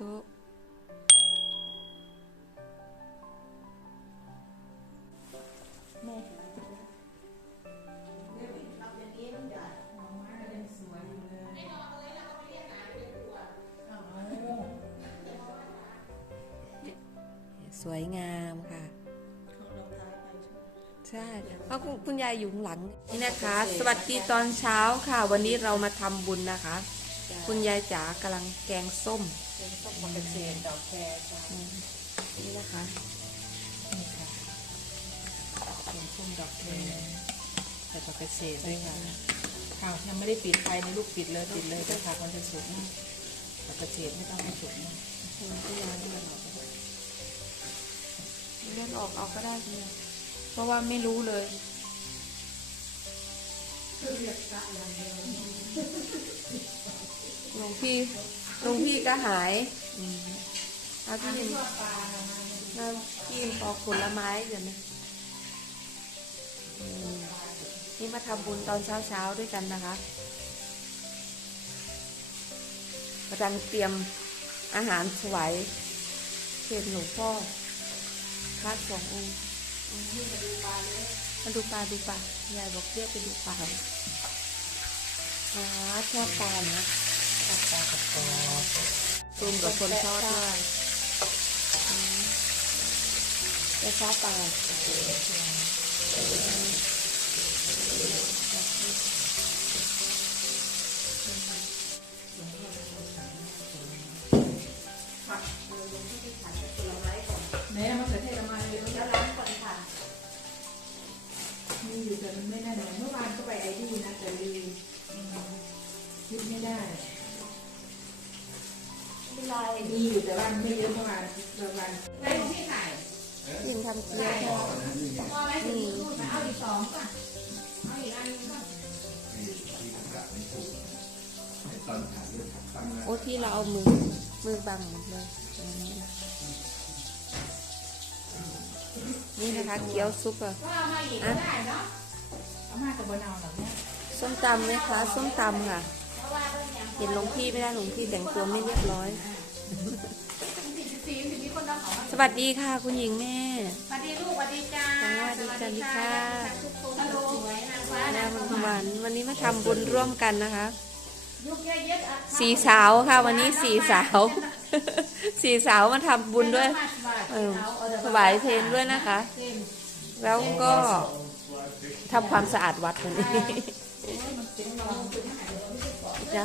ธุแม่สวยงามค่ะ ใช่เพราะคุณคุณยายอยู่ข้างหลังนี่นะคะ สวัสดีตอนเช้าค่ะ วันนี้เรามาทำบุญนะคะ คุณยายจ๋ากำลังแกงส้ม เป็นส้มมะเขือเทศดอกแครจ้ะอืมนี่นะคะนี่ค่ะเป็นส้มดอกแครใส่มะเขือเทศด้วยค่ะข้าวยังไม่ได้ปิดไฟนลูกปิดเลยปิดเลยแต่ผักมันจะสุกนะมะเขือเทศไม่ต้องให้สุกนะคุณคุณยายเลื่อนออกเลื่อนออกเอาก็ได้คุณยายเพราะว่าไม่รู้เลยหลวงพี่ ลวงพี่ก็หายอืมเอาพี่ยินเอาพี่ยินปอกผลไม้เดี๋ยวนะอืมนี่มาทำบุญตอนเช้าๆด้วยกันนะคะกำลังเตรียมอาหารถวายเพลหลวงพ่อพระสององค์อืมมาดูปลาดูปลายายบอกเรียกไปดูปลาอ๋อชอบปลานะปลาก ระกอบตูมกับคนชอบมากอืมแต่ชอบปลาแม่มะเขือเทศมาเลยแล้วล้างก่อนค่ะ มีอยู่แต่มันไม่ได้หน่อยเมื่อวานก็ไปไอ้นี่นะแต่ลืมคิดไม่ได้ ไรมีอยู่แต่ว่าไม่เยอะเมื่อวานเมื่อวานไอ้ที่ถ่ายยิงทำเกี๊ยวค่พอไหมถึงนู่นเอาอีกสองป่ะเอาอีกอันนึงป่ะโอ้ที่เราเอามือมือบังหมดเลยนี่นะคะเกี๊ยวซุปอะเอามาอีกได้เนาะเอามากับบนเอาหรอกเนี่ยส้มตำไหมคะ ส้มตำค่ะเพราะว่าเรื่องอย่างเห็นหลวงพี่ไม่ได้หลวงพี่แต่งตัวไม่เรียบร้อย สี่สิบสี่สิบมีคนรับของสวัสดีค่ะ คุณหญิงแม่ สวัสดีลูกสวัสดีจ้าสวัสดีจ้าสวัสดีค่ะทุกคนสวยนางฟ้านานางวันสววัรรนค์วันนี้มาทำบุญร่วมกันนะคะยุกเยอะๆอะสี่สาวค่ะ วันนี้สี่สาว สี่สาวมาทำบุญด้วยเออถวายเพลงด้วยนะคะ แล้วก็ทำความสะอาดวัดวันนี้จ้ะ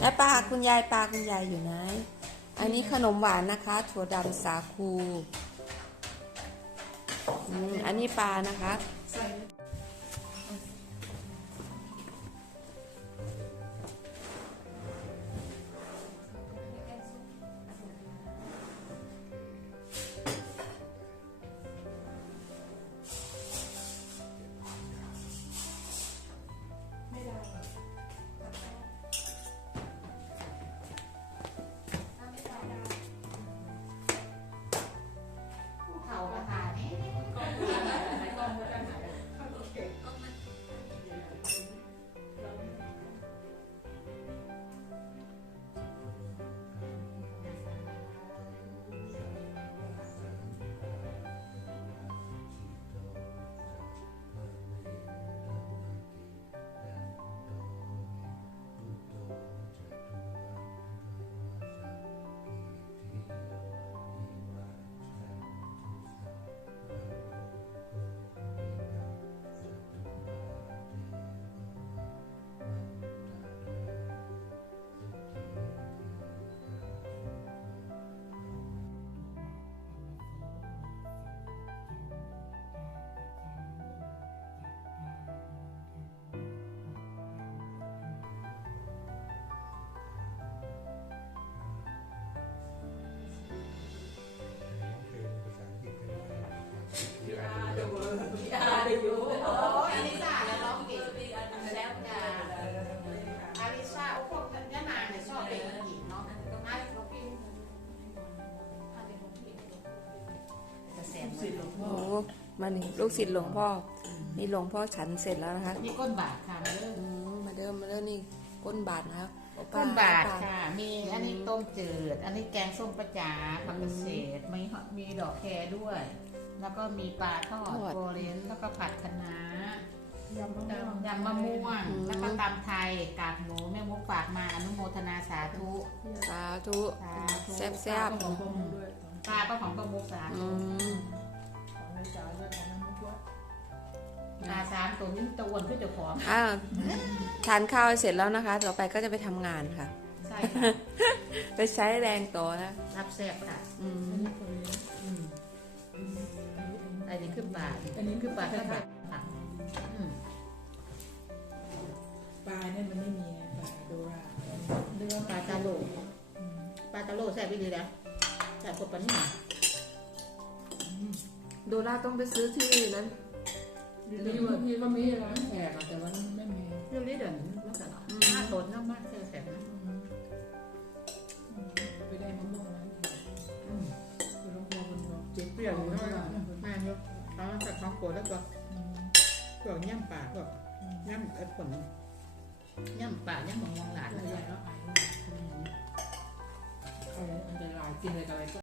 และปลาคุณยายปลาคุณยายอยู่ไหน อันนี้ขนมหวานนะคะ ถั่วดำสาคู อันนี้ปลานะคะ จะแสบสิทธิ์หลวงพ่โอ้อมานี่ลูกศิษย์หลวงพ่อ นี่หลวงพ่อฉันเสร็จแล้วนะคะนี่ก้นบาทค่ะมาเริ่มอืมมาเดิมมาเดิมนี่ก้นบาทนะครับก้นบาทค่ะ มีอันนี้ต้มจืด อันนี้แกงส้มประจ๋าผักเกษตรมีมีดอกแครด้วย แล้วก็มีปลาทอดโกเลนแล้วก็ผัดคะน้ายำมะม่วงยำมะม่วง แล้วก็ตำไทย กากหมูแม่มุกฝากมาอนุโมทนาสาธุ สาธุสาธุแซ่บแซ่บของพ่อมุกด้วยปลาก็ของประมุกสาอืธุมข องนายจ๋าด้วยของน้ำมุกด้วยปลาสามตัวนี้ตะวันขึ้นเจ้าของอ้าวทานข้าวเสร็จแล้วนะคะ ต่อไปก็จะไปทำงานค่ะ ใช่ค่ะ ไปใช้แรงต่อนะรับแซ่บค่ะ อืมอืมอันนี้คือปลาอันนี้คือปลาทอดค่ะอืมปลาเนี่ยมันไม่มีไงปลาโดราเนื้อปลาตาโลปลาตาโลแซ่บไปดีแล้วแซ่บกว่าปลานี่ โดราต้องไปซื้อที่นั้นพี่ว่าพี่ก็มีร้านแขกอะแต่ว่าไม่มีเรื่องนี้เดี๋ยวนี้มันจะหน้าตนน้ำมากแซ่บๆนะไปได้มะม่วงร้านแขกอืมคือหลวงพ่อคนบอกเจ็บเปรี้ยวอยู่ด้วยมาเยอะเอามาจากท้องโกดแล้วก็พวกย่ำปลาพวกย่ำเออผลย่ำปลาย่ำมะม่วงหลานอะอะไรไรแล้วไอ้อันตรายกินอะไรกันอะไรก็